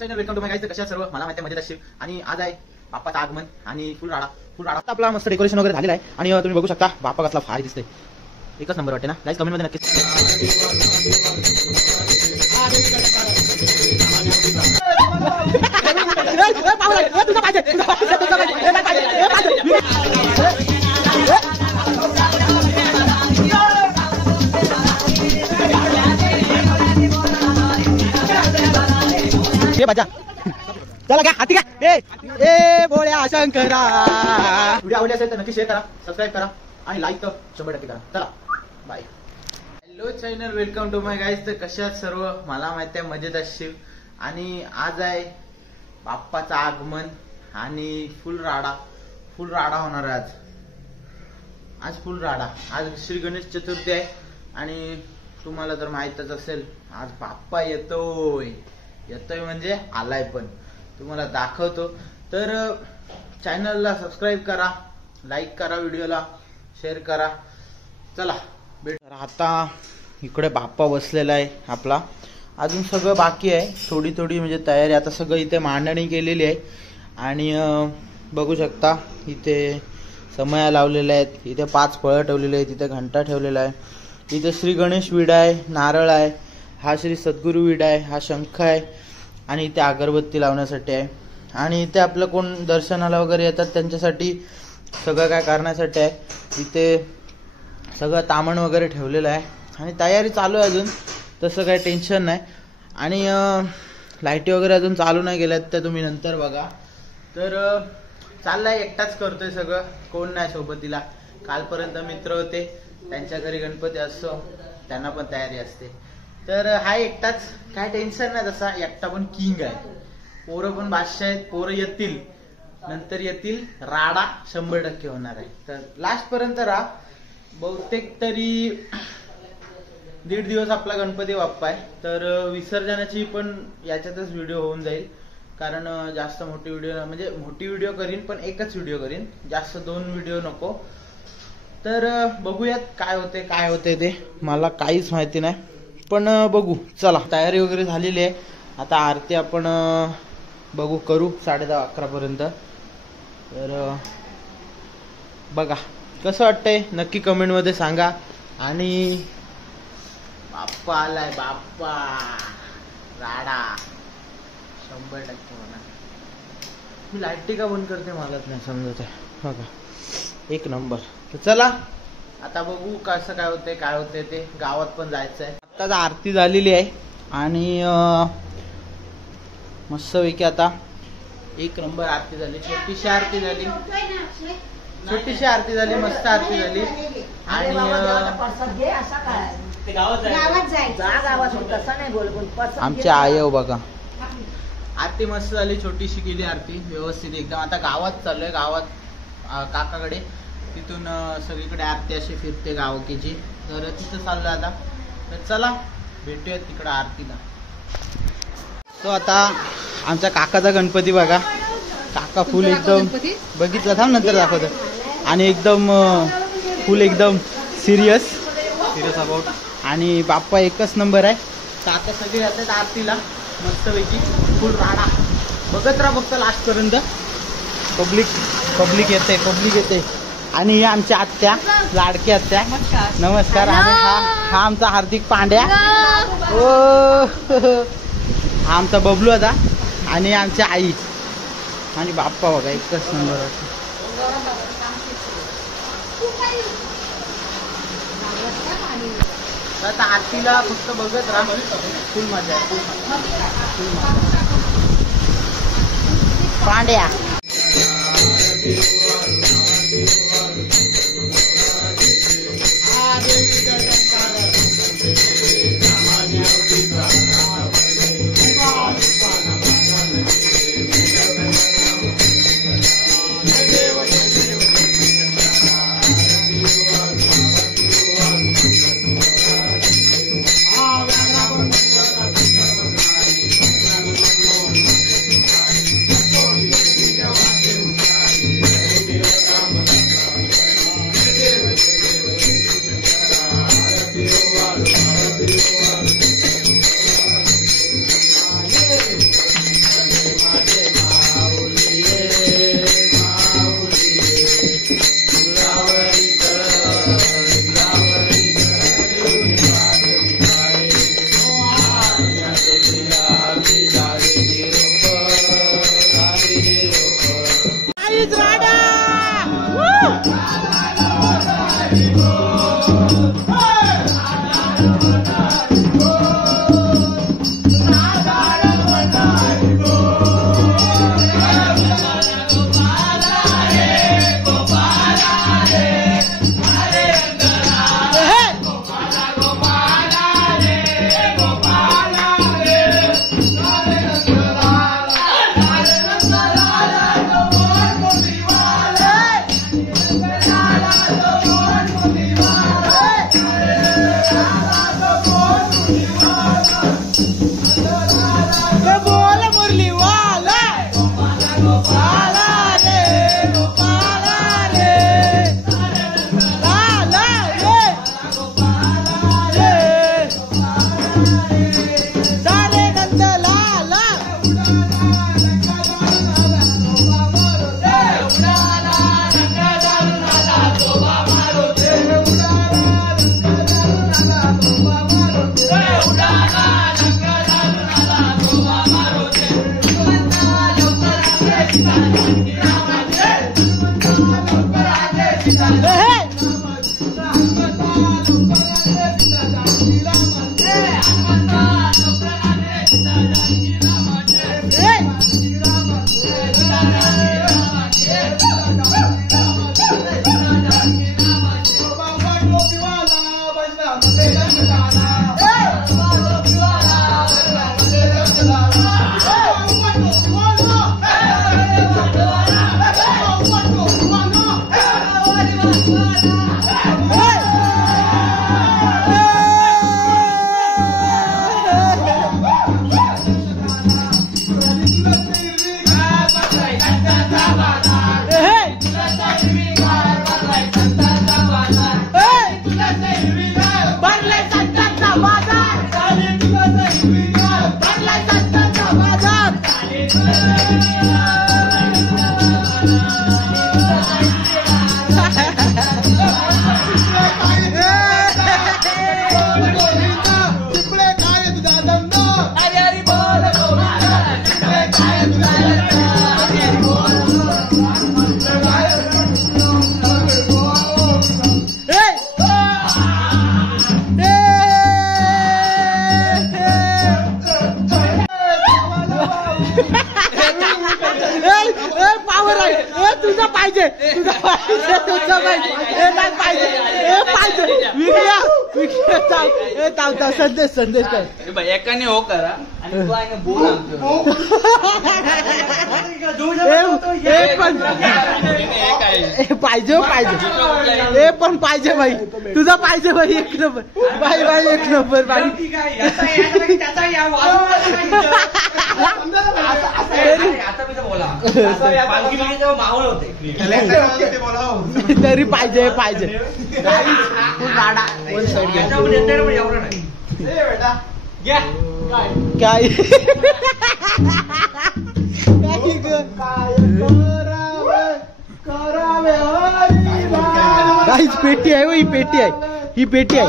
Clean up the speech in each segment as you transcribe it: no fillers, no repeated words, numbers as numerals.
Channel welcome to my guys. कशा सर्व मला माहिती मजेत असेल. आणि आज आहे बाप्पाचं आगमन आणि फुल राडा आपला मस्त डेकोरेशन वगैरे झालेला आहे. आणि तुम्ही बघू शकता बाप्पा कसला भारी दिसतोय. एकच नंबर वाटते ना गाईज. कमेंट मध्ये नक्कीच चला घ्या हाती घ्या. ए भोळ्या शंकरा. व्हिडिओ आवडला असेल तर नक्की शेअर करा, सबस्क्राईब करा आणि लाईक तर 100% करा. चला bye. Hello channel welcome to my guys. तर कशात सर्व मला माहिती आहे मजेत असशील. आणि आज आहे बाप्पाचं आगमन आणि फुल राडा होणार आहे. आज फुल राडा. आज श्री गणेश चतुर्थी आहे आणि तुम्हाला तर माहीतच असेल आज बाप्पा येतोय म्हणजे आलाय. पण तुम्हाला दाखवतो. तर चॅनलला सबस्क्राईब करा, लाईक करा, व्हिडिओला शेअर करा. चला भेट. आता इकडे बाप्पा बसलेला आहे आपला. अजून सगळं बाकी आहे, थोडी म्हणजे तयारी. आता सगळं इथे मांडणी केलेली आहे आणि बघू शकता इथे समया लावलेल्या आहेत. इथे 5 फळं ठेवलेले आहेत, इथे घंटा ठेवलेला आहे, इथे श्री गणेश विडा आहे, नारळ आहे, हा श्री सद्गुरू विडा आहे, हा शंख आहे आणि इथे अगरबत्ती लावण्यासाठी आहे. आणि इथे आपलं कोण दर्शनाला वगैरे येतात त्यांच्यासाठी सगळं काय करण्यासाठी आहे. इथे सगळं तामण वगैरे ठेवलेलं आहे आणि तयारी चालू आहे. अजून तसं काही टेन्शन नाही. आणि लाईटी वगैरे अजून चालू नाही गेल्यात, त्या तुम्ही नंतर बघा. तर चाललाय, एकटाच करतोय सगळं, कोण नाही सोबतीला. कालपर्यंत मित्र होते, त्यांच्या घरी गणपती असतो, त्यांना पण तयारी असते. तर हा एकटाच, काय टेन्शन नाही तसा. एकटा पण किंग आहे. पोरं पण बादशाह आहेत. पोरं येतील, नंतर येतील. राडा 100% होणार आहे. तर लास्ट पर्यंत राहा. बहुतेक तरी 1.5 दिवस आपला गणपती बाप्पा आहे. तर विसर्जनाची पण याच्यातच व्हिडिओ होऊन जाईल. कारण जास्त मोठी व्हिडिओ म्हणजे मोठी व्हिडिओ करीन पण एकच व्हिडिओ करीन, जास्त 2 व्हिडिओ नको. तर बघूयात काय होते ते. मला काहीच माहिती नाही पण बघू. चला तयारी वगैरे झालेली आहे. आता आरती आपण बघू करू 10:30-11 पर्यंत. तर बघा कसं वाटतंय नक्की कमेंट मध्ये सांगा. आणि बाप्पा आलाय, बाप्पा राडा 100% होणार. मी लाईट का बंद करते मलाच नाही समजत आहे. बघा एक नंबर. तर चला आता बघू कसं काय होते ते. गावात पण जायचं आहे. आत्ताच आरती झालेली आहे आणि मस्तपैकी आता एक नंबर आरती झाली. छोटीशी आरती झाली, मस्त आरती झाली. आणि आमची आई हो बघा. आरती मस्त झाली, छोटीशी केली आरती व्यवस्थित एकदम. आता गावात चाललोय, गावात काकाकडे. तिथून सगळीकडे आरती अशी फिरते गावकीची. तर तिथं चाललोय आता. तर चला भेटूयात तिकडं आरतीला. तो आता आमच्या काकाचा गणपती बघा. काका फुल एकदम बघितलं, थांब नंतर दाखवतो. आणि एकदम फुल एकदम सिरियस अबाउट. आणि बाप्पा एकच नंबर आहे. काका सगळे येतात आरतीला मस्तपैकी. फुल राडा बघत राहा फक्त लास्ट पर्यंत. पब्लिक येते. आणि ही आमच्या आत्या, लाडकी आत्या. नमस्कार. आणि हा आमचा हार्दिक पांड्या. हा आमचा बबलू आता. आणि आमच्या आई आणि बाप्पा बघा एकच नंबर. आता आरतीला फक्त बघत राहा. फुल मजा पांड्या. पावर आहे तुझा पाहिजे तुझा पाहिजे नाही पाहिजे पाहिजे संदेश संदेश काय एकाने हो करा आणि तू आहे ना बोल पाहिजे पाहिजे पण पाहिजे भाई तुझा पाहिजे भाई एक नंबर भाई भाई एक नंबर भाई तरी पाहिजे पाहिजे काय काहीच पेटी आहे ही पेटी आहे ही पेटी आहे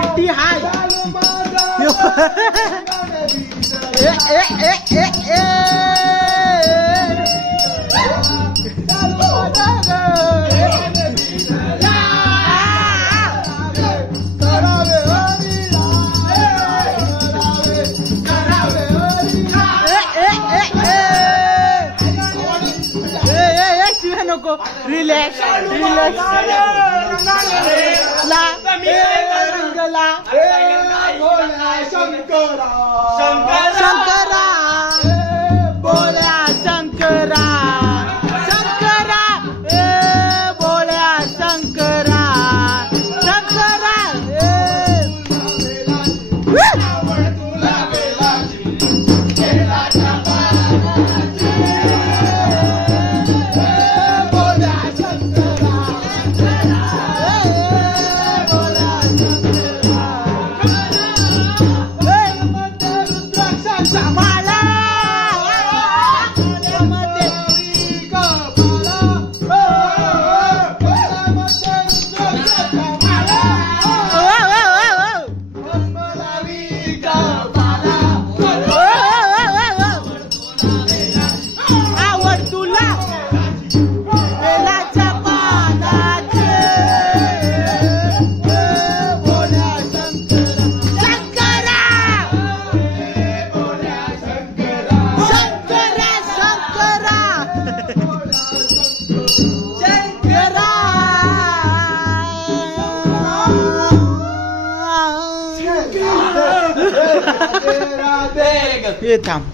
पेटी हाय नको रिलॅक्स रिलॅक्स ला शंकरा बोल्या शंकरा शंकरा बोल्या शंकरा शंकरा ये थांब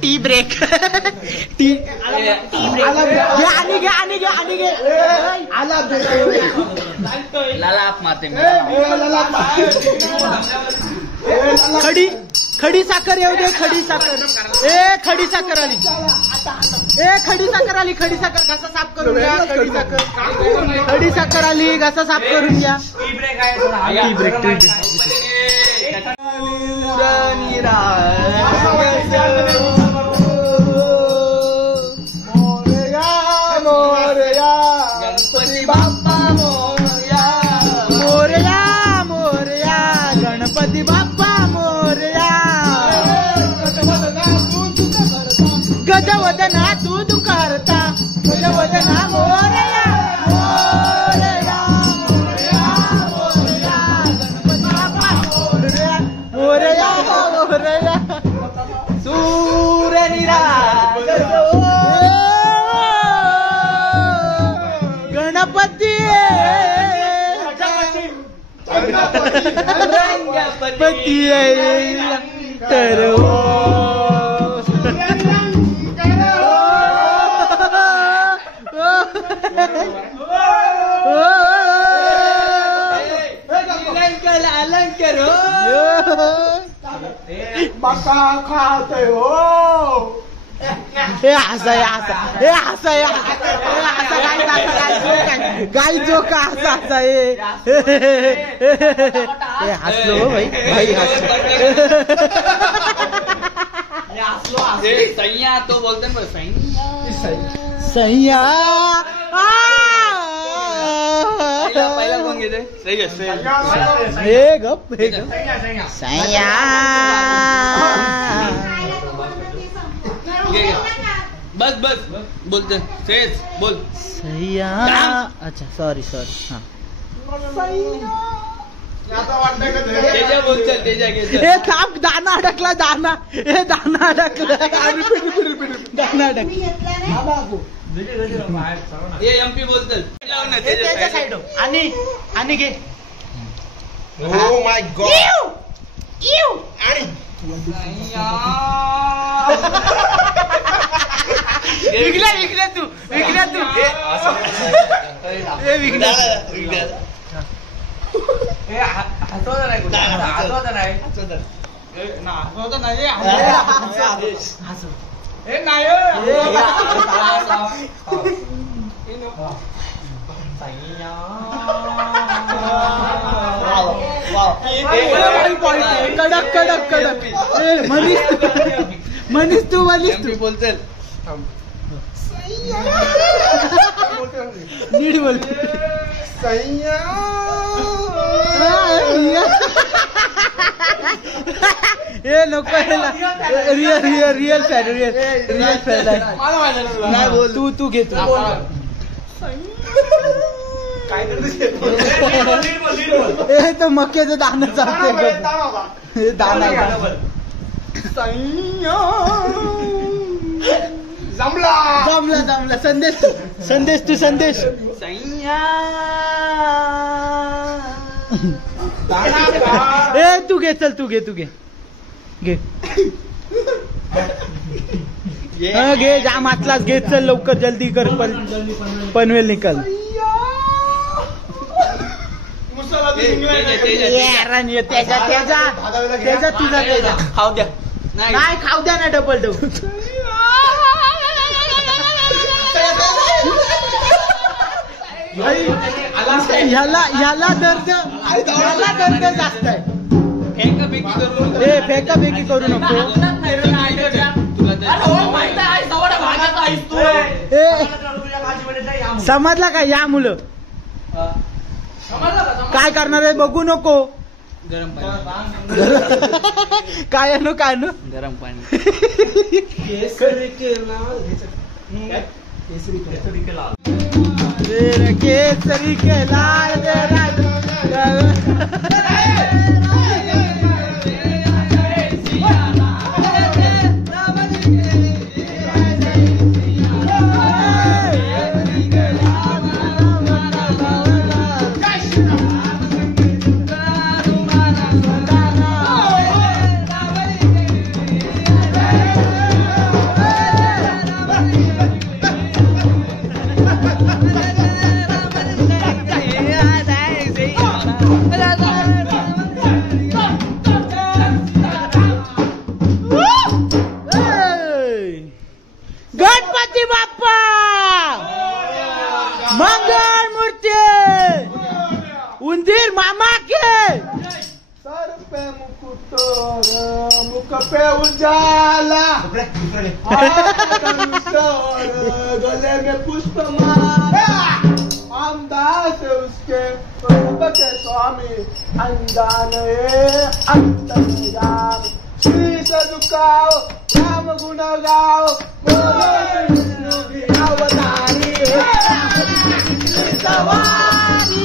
टी ब्रेक टी लालाप मारते खडी खडी साखर येऊ दे खडी साखर खडी साखर आली खडी साखर आली खडी साखर घासा साफ करून घ्या खडी साखर आली घासा साफ करून घ्या टी ब्रेक गणपती बाप्पा मोरया मोरया मोरया गणपती बाप्पा मोरया गजवदना तू दुखहर्ता गजवदना मोरया मोरया मोरया मोरया गणपती बाप्पा मोरया मोरया मोरया सूर्य निरागसो गणपती रंगपती तर अलंकार मका खाते हो गाई जो का हसा हसलो भाई भाई हसलो सैया तो बोलते ना सैया पहिला कोण घेते सही हे गप सैया बस बस बोलते तेच बोल सैया. अच्छा सॉरी हा. तेजा बोलचल तेजा घे हे थांब, दाना अडकला दाना. हे दाना अडकला. दाना अडकला. ये एमपी बोलचल त्याच्या साईड आणि घे. Oh my God. आणि विकल्या तू. हे विकल्या. कडक. मनीष तू बोलचल नीट बोल. सैया. हे नको. रिअल फॅन आहे. नाही बोल तू घे. तू हे तर मक्याचं दाणं चालतंय. दाना जमला. संदेश तू. ए तू घे. चल तू घे. घे जाम आतलाच घे. चल लवकर जल्दी कर. पनवेल निकल. त्याचा तुझा खाऊ द्या नाही खाऊ द्या ना. डबल ह्याला दर्द जास्त आहे. फेकाफेकी करू नको. समजला का? या मुलं काय करणार आहे बघू नको. गरम पाणी काय गरम पाणी केसरी के लाल. गणपती बाप्पा मंगल मूर्ती. उंदीर मामा के सर पे मुकुट मुख पे उजाला. गले में पुष्पमाला. हम दास उसके रूप के स्वामी. अंजान अंतर्याम. श्री सदुकाओ राम गुण गाओ. बोलो विष्णु की अवतारी. सवारी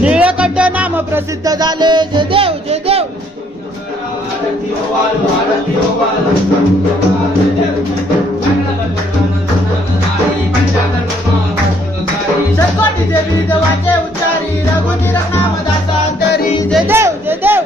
निळकंठ नाम प्रसिद्ध झाले जय देव जय देव. षटकोटीचे बीज वाचे उच्चारी रघुवीर नाम दासांतरी जय देव जय देव.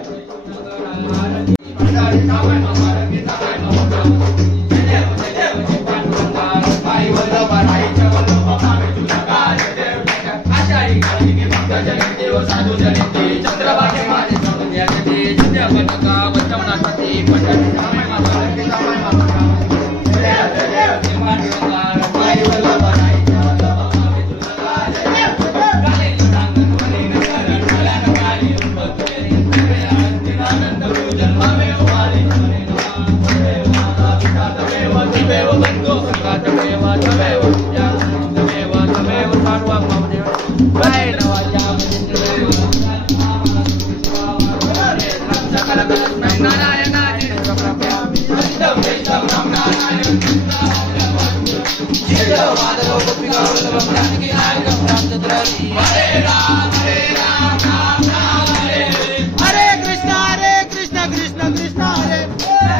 हरे कृष्ण कृष्ण कृष्ण हरे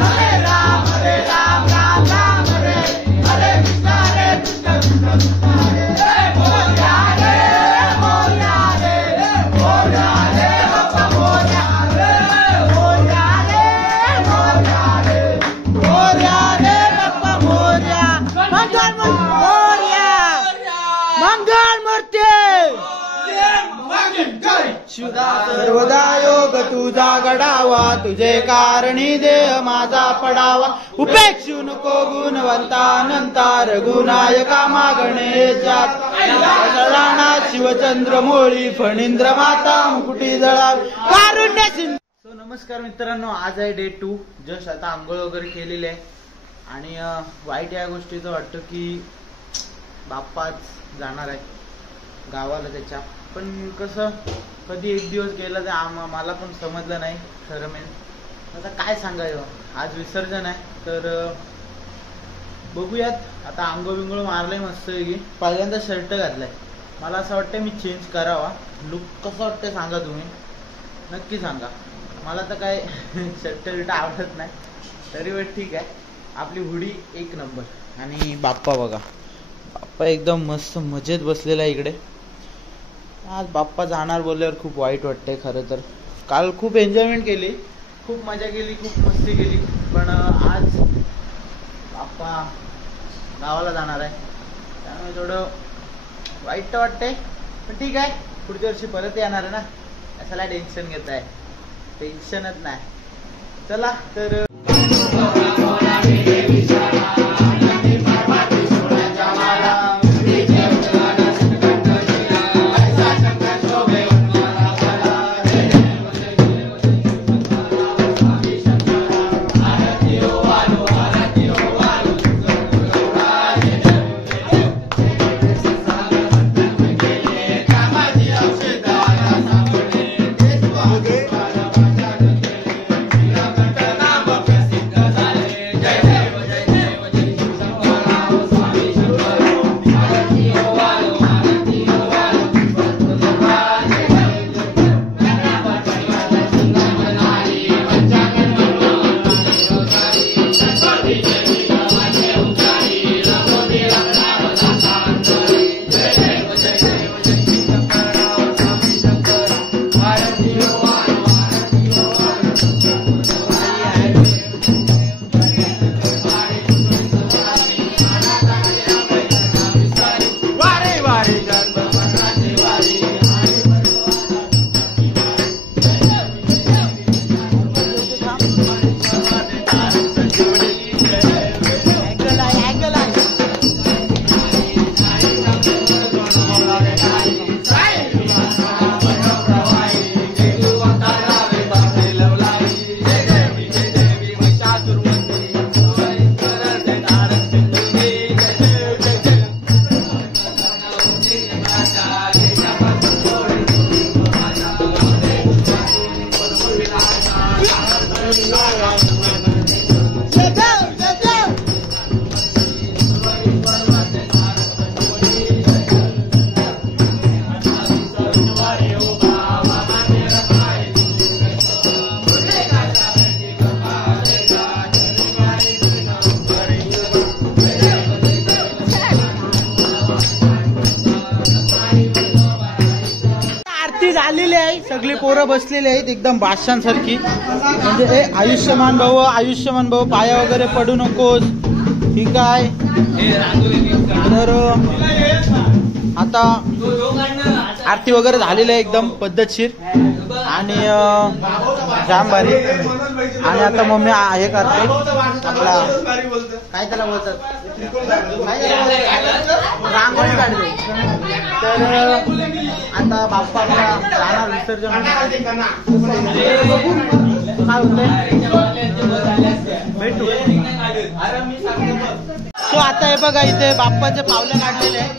हरे राम राम राम हरे हरे कृष्ण कृष्ण कृष्ण हरे मोरया रे मोरया रे मोरया रे बाप्पा मोरया रे मोरया रे मोरया रे मोरया रे बाप्पा मोरया. मंगल मोरया मंगल मूर्ती सर्वदा योग तुझा घडावा तुझे कारणी देह माझा पडावा उपेक्षू नको गुणवंता अनंता रघुनायका मागणे जात शिवचंद्र मोळी फणींद्र माता मुकुटी जळा कारुण्य सिंधू. सो नमस्कार मित्रांनो, आज आहे डे 2. जस्ट आता आंघोळ वगैरे केलेली आहे आणि वाईट या गोष्टीचं वाटतं की बाप्पाच जाणार आहे गावाला त्याच्या. पण कसं कधी एक दिवस गेला तर मला पण समजलं नाही खरं मेन आता काय सांगायचं. आज विसर्जन आहे तर बघूयात. आता आंघोळ बिंगोळ मारलंय मस्त की पहिल्यांदा शर्ट घातलाय. मला असं वाटतं मी चेंज करावा. लुक कसं वाटतं सांगा तुम्ही, नक्की सांगा. मला तर काय शर्ट आवडत नाही तरी पण ठीक आहे. आपली हुडी एक नंबर आणि बाप्पा बघा, बाप्पा एकदम मस्त मजेत बसलेला आहे इकडे. आज बाप्पा जाणार बोलल्यावर खूप वाईट वाटतंय खरं तर. काल खूप एन्जॉयमेंट केली, खूप मजा केली, खूप मस्ती केली, पण आज बाप्पा गावाला जाणार आहे त्यामुळे थोडं वाईट तर वाटतंय. पण ठीक आहे, पुढच्या वर्षी परत येणार आहे ना, कशाला टेन्शन घेत आहे. टेन्शनच नाही. चला तर झालेली आहे, सगळी पोरं बसलेली आहेत एकदम बादशांसारखी. म्हणजे ए आयुष्यमान भाऊ पाया वगैरे पडू नकोस, ठीक आहे. तर आता आरती वगैरे झालेली आहे एकदम पद्धतशीर आणि जाम भारी. आणि आता मम्मी हे करते आपला काय त्याला बोलतात रांगोळी काढते. तर आता बाप्पाला जाणार विसर्जन. काय होतंय भेटू. सो आता हे बघा इथे बाप्पाचे पावले काढलेले आहे.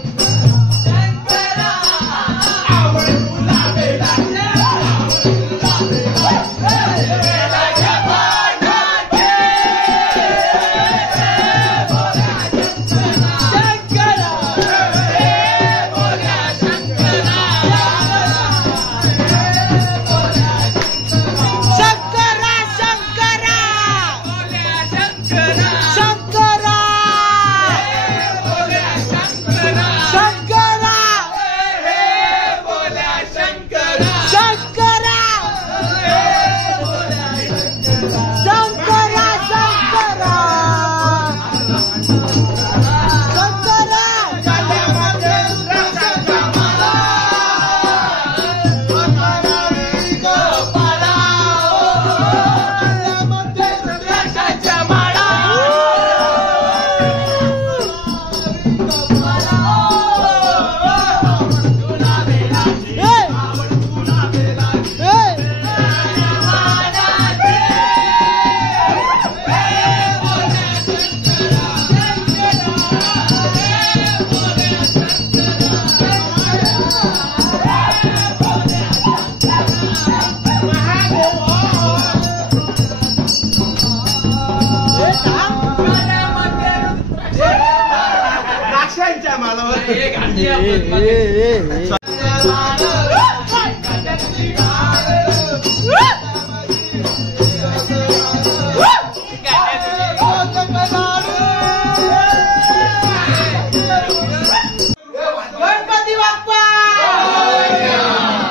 गणपती बाप्पा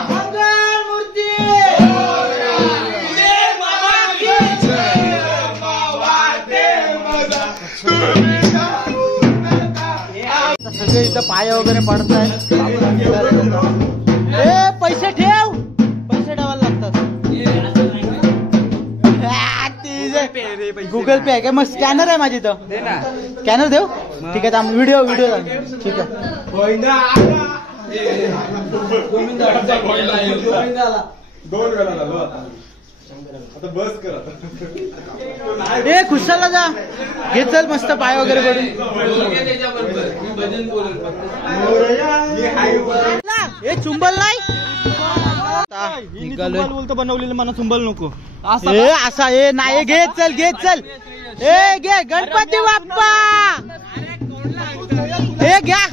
मंगल मूर्ती सगळे इथं पाया वगैरे पडतायत. पैसे ठेव, पैसे ठेवायला लागतात. गुगल पे आहे काय? मग स्कॅनर आहे माझी इथं, स्कॅनर देऊ. ठीक आहे व्हिडिओ ठीक आहे. ए खुशाला जा घे, चल मस्त पाय वगैरे पडून. ए चुंबल नाही बोलतो बनवलेलं मला चुंबल नको. ए असा ए नाही घे चल ए घे गणपती बाप्पा ए घ्या.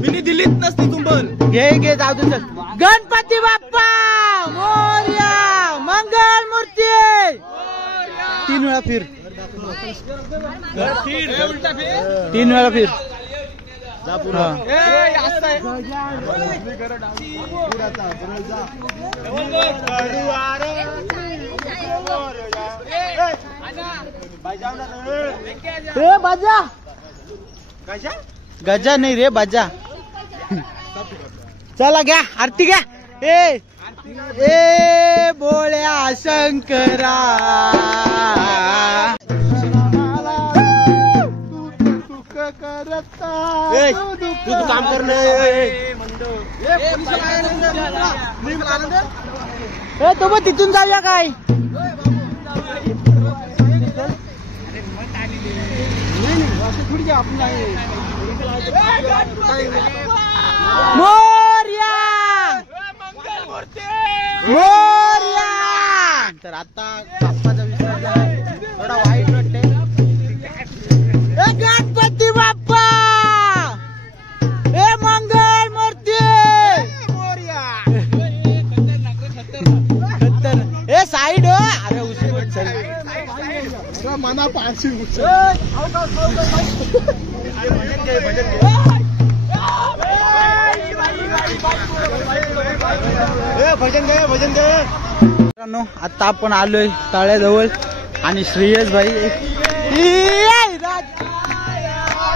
मी दिलीच नसती चुंबल. घे जाऊ दे चल. गणपती बाप्पा मोरया मंगल मूर्ती. 3 वेळा फिर 3 वेळा फिर. बाजा गजा नाही रे बाजा. चला घ्या आरती घ्या. ए बोळ्या शंकरा तू काम कर. तो मग तिथून जाऊया काय? मोरया मोरया. तर आता बाप्पाचा विसर्जन आहे, थोडा वाईट वाटते. गणपती बाप्पा हे मंगल मूर्ती हे साईड हो. अरे उसको मना पाचशे मित्रांनो, आता आपण आलोय तळ्याजवळ आणि श्रेयस भाई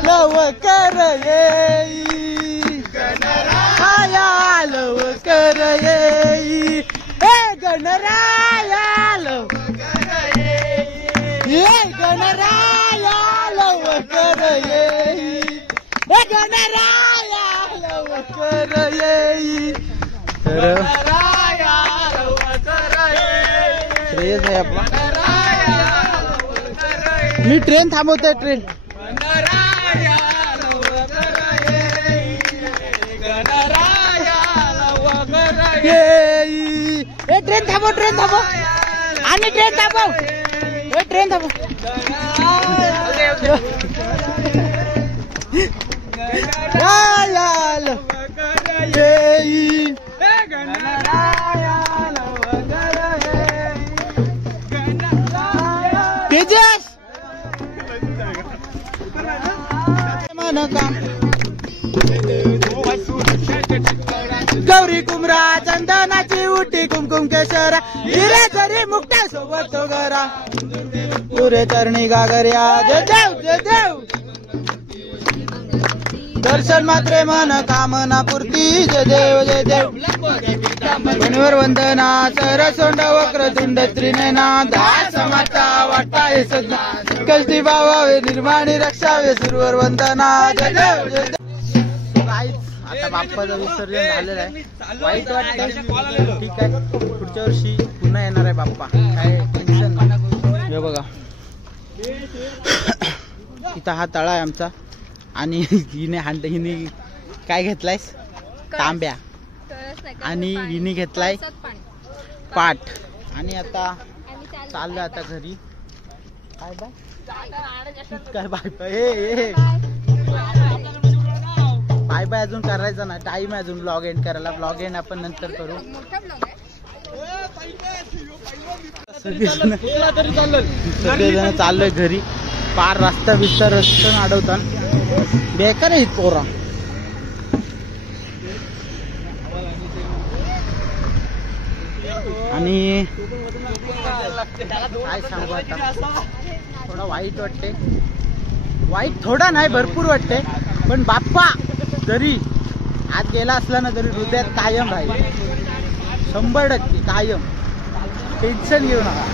लवकर येई गणराया लवकर येई हे गणराया लवकर येई हे गणराया लवकर येई हे गणराया लवकर येई. तर श्रेयस आहे आपला. मी ट्रेन थांबवतोय ट्रेन. ट्रेन थांबव ट्रेन थांबव आणि ट्रेन थांबव हे ट्रेन थांबव. तेजस गौरी कुमरा चंदनाची उठी कुमकुम केशरा हिरे जरी मुक्ता सोबत तो घरा पुरे चरणी गागर्या जय देव जय देव. दर्शन मात्रे मन कामना पूर्ती जय देव जय देव. मनोहर वंदना सरसोंड वक्रतुंड त्रिनयना दास माता वाटाय सदा कष्टी भावावे निर्माणी रक्षावे सुरवर वंदना जय देव जय देव. आता बाप्पाचं विसर्जन झालेलं आहे, वाईट वाटतं. ठीक आहे, पुढच्या वर्षी पुन्हा येणार आहे बाप्पा, काय टेन्शन नाही. हे बघा इथं हा तळा आहे आमचा आणि हिने काय घेतलायस तांब्या आणि हिने घेतलाय पाठ. आणि आता चाललं आता घरी. काय बाय काय बाय बाय बाय बाय अजून करायचं ना, टाइम आहे अजून ब्लॉग एंड करायला. ब्लॉग एंड आपण नंतर करू. सगळेजण चाललोय घरी. पार रस्ता अडवतात बेकार आहे पोरा. आणि काय सांगू आता, थोडा वाईट वाटते. वाईट थोडा नाही भरपूर वाटते, पण बाप्पा जरी आत गेला असला ना तरी हृदयात कायम राहील, 100% कायम. टेन्शन घेऊ नका.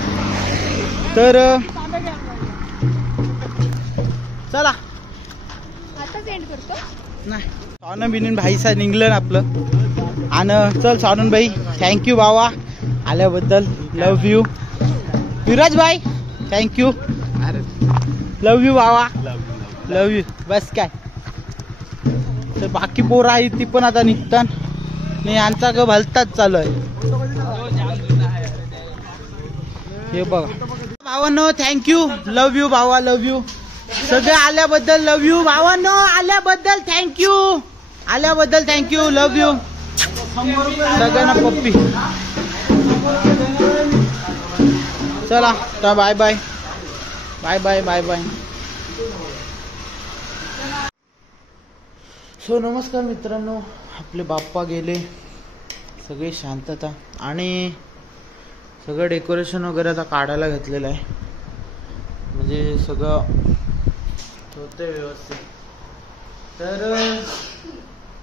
तर चला नाही सोनम बिनीन भाईसा निघलं आपलं. आणि चल सोनम भाई थँक्यू बाबा आल्याबद्दल. लव यू विराज भाई, थँक्यू. लव यू बाबा, लव यू. बस काय तर बाकी पोरं आहे ती पण आता निघतात. मी यांचा ग भलताच चालू आहे. हे बघा भावांनो, थँक्यू. लव यू भावा, लव यू. सगळे आल्याबद्दल लव यू भावांनो. आल्याबद्दल थँक्यू, आल्याबद्दल थँक्यू. लव यू सगळ्यांना पप्पी. चला तर bye bye bye bye bye bye. So नमस्कार मित्रांनो, आपले बाप्पा गेले. सगळे शांतता आणि सगळं डेकोरेशन वगैरे आता काढायला घेतलेलं आहे. म्हणजे सगळं होतंय व्यवस्थित. तर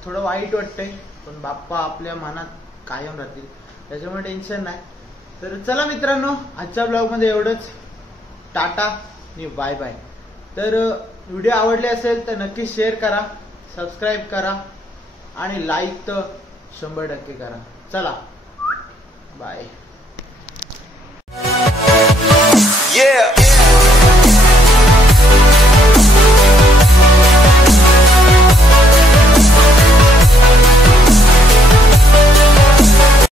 थोडं वाईट वाटतंय, पण बाप्पा आपल्या मनात कायम राहतील, त्याच्यामुळे टेन्शन नाही. तर चला मित्रांनो, आजच्या ब्लॉगमध्ये एवढंच. टाटा आणि बाय बाय. तर व्हिडिओ आवडले असेल तर नक्की शेअर करा, सबस्क्राईब करा आणि लाईक तर 100% करा. चला बाय. Yeah.